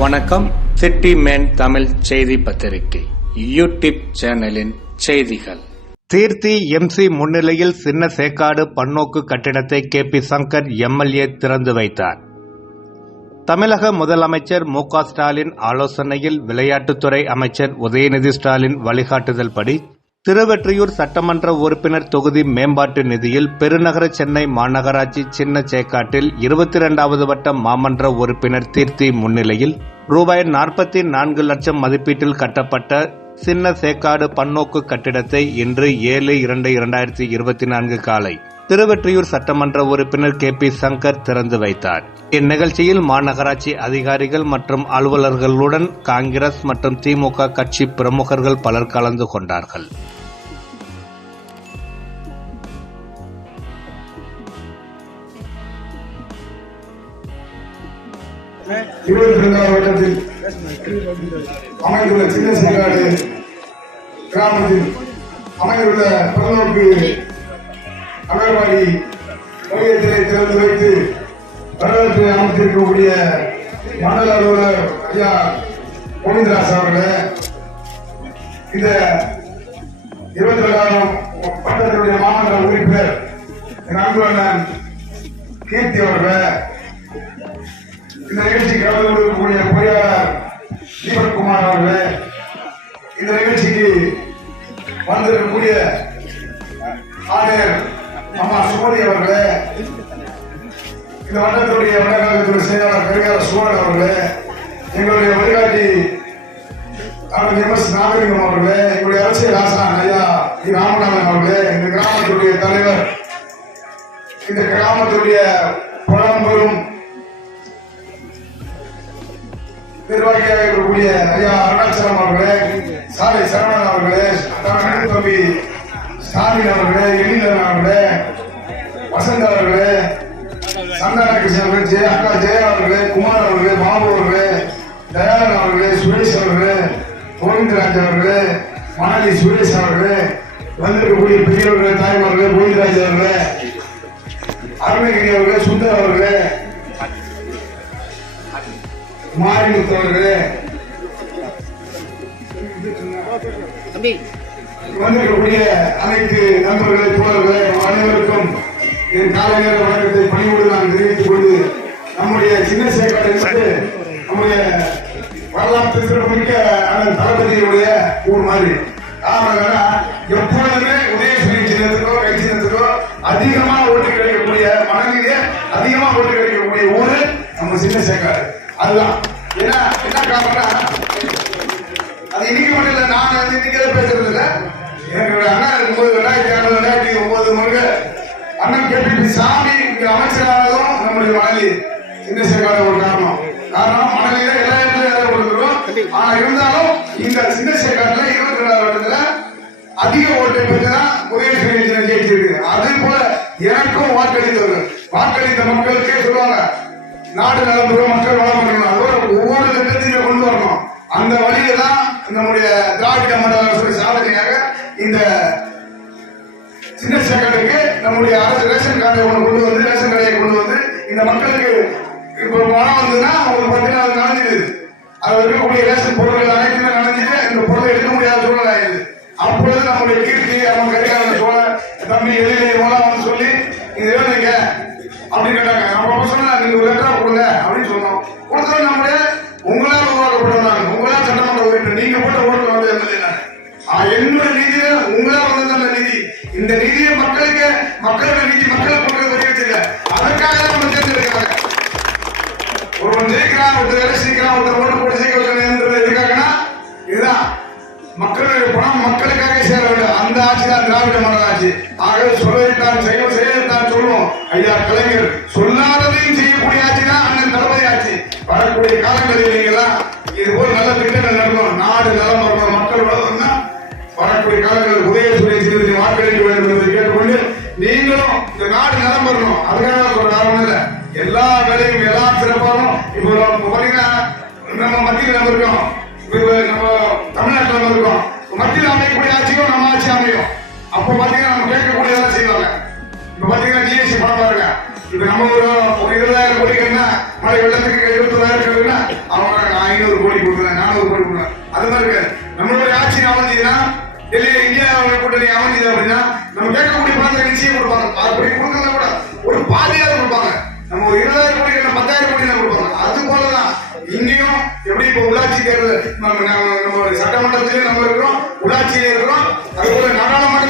வணக்கம். City man Tamil செய்தி பத்திரிகை யூடியூப் சேனலின் செய்திகள். தீர்த்தி எம்சி முன்னிலையில் சின்ன சேக்காடு பன்னோக்கு கட்டிடத்தை KP சங்கர் MLA திறந்து வைத்தார். தமிழக முதலமைச்சர் மு.க. ஸ்டாலின் ஆலோசனையில் விளையாட்டுத்துறை அமைச்சர் உதயநிதி ஸ்டாலின் வழிகாட்டுதல் படி திருவெற்றியூர் சட்டமன்ற உறுப்பினர் தொகுதி மேம்பாட்டு நிதியில் பெருநகர சென்னை மாநகராட்சி சின்ன சேக்காட்டில் 22வது வட்ட மாமன்ற உறுப்பினர் தீர்த்தி முன்னிலையில் ரூபாய் 44 லட்சம் மதிப்பீட்டில் கட்டப்பட்ட சின்ன சேக்காடு பன்னோக்கு கட்டிடத்தை இன்று 7/2/2024 காலை திருவெற்றியூர் சட்டமன்ற உறுப்பினர் KP சங்கர் திறந்து வைத்தார். இந்நிகழ்ச்சியில் மாநகராட்சி அதிகாரிகள் மற்றும் அலுவலர்களுடன் காங்கிரஸ் மற்றும் திமுக கட்சி பிரமுகர்கள் பலர் கலந்து கொண்டார்கள். வட்டத்தில் அமைந்துள்ள சின்ன சேக்காடு கிராமத்தில் அமைந்துள்ள பன்னோக்கு அங்கன்வாடி மையத்தினை திறந்து வைத்து வரவேற்பை அமைத்திருக்கக்கூடிய மண்டல அலுவலர் ஐயா கோவிந்தராஜ் அவர்களே, இந்த 22ஆம் வட்டத்தினுடைய மாமன்ற உறுப்பினர் என் அன்பு அண்ணன் கீர்த்தி அவர்களே, இந்த நிகழ்ச்சிக்கு கலந்து கொள்ளக்கூடிய பொறியாளர் தீபக்குமார் அவர்களே, இந்த நிகழ்ச்சிக்கு வந்திருக்கக்கூடிய ஆணையர் அம்மா சுமதி அவர்களே, இந்த வட்டத்துடைய வடகழகத்துறை செயலாளர் கரிகால சுவன் அவர்களே, எங்களுடைய வழிகாட்டி MS நாகரிகம் அவர்களே, எங்களுடைய அரசியல் ஆசான் ஐயா ராமநாதன் அவர்களே, இந்த கிராமத்துடைய தலைவர், இந்த கிராமத்துடைய பழம்பெரும் நிர்வாகியாக இருக்கக்கூடிய ஐயா அருணாச்சலம் அவர்களே, சாலை சரவணன் அவர்களே, தம்பி ஸ்டாலின் அவர்களே, எழிலன் அவர்களே, வசந்த் அவர்களே, சந்தான கிருஷ்ணன் அவர்களே, அக்கா ஜெயா அவர்களே, குமார் அவர்களே, பாபு அவர்களே, தயாளன் அவர்களே, சுரேஷ் அவர்களே, கோவிந்தராஜ் அவர்களே, மணலி சுரேஷ் அவர்களே, வந்திருக்கக்கூடிய பெரியவர்களே, தாய்மார்களே, கோவிந்தராஜ் அவர்களே, அருணகிரி அவர்களே, சுந்தர் அவர்களே, மாரிமுத்து அவர்களே, வந்திருக்கக்கூடிய அனைத்து நண்பர்களை தோழர்களே அனைவருக்கும் என் காலை நேர வணக்கத்தை பணியோடு நான் தெரிவித்துக் கொண்டு, நம்முடைய சின்ன சேக்காடு என்பது நம்முடைய வரலாற்று சிறப்புமிக்க அந்த தளபதியுடைய ஊர் மாதிரி. எப்பொழுதுமே உதயசூரி சின்னத்துக்கோ கை சின்னத்துக்கோ அதிகமா ஓட்டு கிடைக்கக்கூடிய மனநிலையே அதிகமா ஓட்டு கிடைக்கக்கூடிய ஊரு நம்ம சின்ன சேக்காடு. அதுதான் என்ன காரணம்னா, அது இன்னைக்கு மட்டும் இல்ல, நான் இன்னைக்கு பேசுறது இல்ல, எங்களுடைய அண்ணா இருக்கும்போது 2009 முருக அண்ணன் KP சாமி இங்க அமைச்சரானதும் நம்முடைய மணலி சின்ன சேக்காடு ஒரு காரணம். மணலில எல்லா இடத்துலயும் கொடுக்கிறோம். ஆனா இருந்தாலும் இந்த சின்ன சேக்காடுல 22வது வட்டத்துல அதிக ஓட்டை பெற்றுதான் உதயசூரி ஜெயிச்சிருக்கு. அதே போல எனக்கும் வாக்களித்த மக்களுக்கே சொல்லுவாங்க, நாடு நலம் பெறும், மக்கள் வளம் பெறணும், ஒவ்வொரு திட்டத்தையும் கொண்டு வரணும். அந்த வழியில தான் நம்முடைய திராவிட மண்டல அரசு சாதனையாக இந்த சின்ன சேக்காடுக்கு நம்முடைய அரசு ரேஷன் கார்டை கொண்டு வந்து ரேஷன் கடையை கொண்டு வந்து இந்த மக்களுக்கு இப்ப பணம் வந்ததுன்னா அவங்க பார்த்தீங்கன்னா அது நனைஞ்சிடுது. அது இருக்கக்கூடிய ரேஷன் பொருட்கள் அனைத்துமே நனைஞ்சிட்டு இந்த பொருளை எடுக்க முடியாத சூழ்நிலை ஆயிடுது. அப்பொழுது நம்முடைய கீர்த்தி அவங்க கரிகால சோழ தம்பி எதிரே வந்து சொல்லி இது எழுதுங்க அப்படின்னு கேட்டாங்க. நம்ம சொன்னா நீங்க ஒரு லெட்டரா கொடுங்க அப்படின்னு சொன்னோம். கொடுத்தது நம்முடைய உங்களால் உருவாக்கப்பட்டவங்க, உங்களால் சட்டமன்ற உறுப்பினர், நீங்க போட்ட ஓட்டு வந்து என்னுடைய நிதியில உங்களால் வந்தது அந்த நிதி. இந்த நிதியை மக்களுடைய நிதி மக்களை மக்கள் தெரிவிச்சில்ல, அதற்காக தான் நம்ம தேர்ந்தெடுக்கிறாங்க. ஒருவன் ஜெயிக்கிறான், ஒருத்தர் வேலை செய்கிறான், ஒருத்தர் ஓட்டு போட்டு ஜெயிக்க வைக்கிறது எதுக்காகனா, இதுதான் மக்களுடைய பணம் மக்களுக்காக சேர வேண்டும். அந்த ஆட்சி தான் திராவிட மாடல் ஆட்சி. ஆகவே சொல்லத்தான் செய்யத்தான் சொல்லுவோம். ஐயா கலைஞர் சொல்லாததையும் செய்யக்கூடிய ஆட்சி தான் அண்ணன் தளபதி ஆட்சி. வரக்கூடிய காலங்களில் நீங்களாம் இது போல் நல்ல திட்டங்கள் நடக்கும், நாடு நலம் வரணும், மக்கள் வளரணும்னா வரக்கூடிய காலங்களில் உதயசூரிய சின்னத்தை வாக்களிக்க வேண்டும் என்பதை கேட்டுக்கொண்டு, நீங்களும் இந்த நாடு நலம் வரணும், அதுக்காக ஒரு காரணம் இல்லை, எல்லா வேலையும் எல்லாம் சிறப்பாகும். இப்போ பாத்தீங்கன்னா நம்ம மத்தியில் நம்ம இருக்கோம், நம்ம தமிழ்நாட்டில் நம்ம இருக்கோம், மத்தியில் அமைக்கக்கூடிய ஆட்சியும் நம்ம ஆட்சி அமையும். அப்போ பாத்தீங்கன்னா நம்ம கேட்கக்கூடியதெல்லாம் செய்வாங்க. இப்ப பாத்தீங்கன்னா GST பணம் பாருங்க, இப்ப நம்ம ஒரு 20,000 கோடி மழை வெள்ளத்துக்கு 20,000 அவங்க 500 கோடி கொடுக்குறேன் 400 கோடி கொடுக்குறேன் அது மாதிரி இருக்காது. நம்மளுடைய ஆட்சி அமைஞ்சதுன்னா டெல்லி இந்தியா கூட்டணி அமைஞ்சது அப்படின்னா நம்ம கேட்கக்கூடிய பணத்தை நிச்சயம் கொடுப்பாங்க. அப்படி கொடுக்கறத கூட ஒரு பாதியாவது கொடுப்பாங்க. நம்ம ஒரு 20,000 கோடி 10,000 கோடி தான் கொடுப்பாங்க. அது போலதான் இங்கேயும் எப்படி இப்ப உள்ளாட்சி தேர்தல் நம்ம சட்டமன்றத்திலே நம்ம இருக்கிறோம், உள்ளாட்சியில இருக்கிறோம், அது போல நாடாளுமன்ற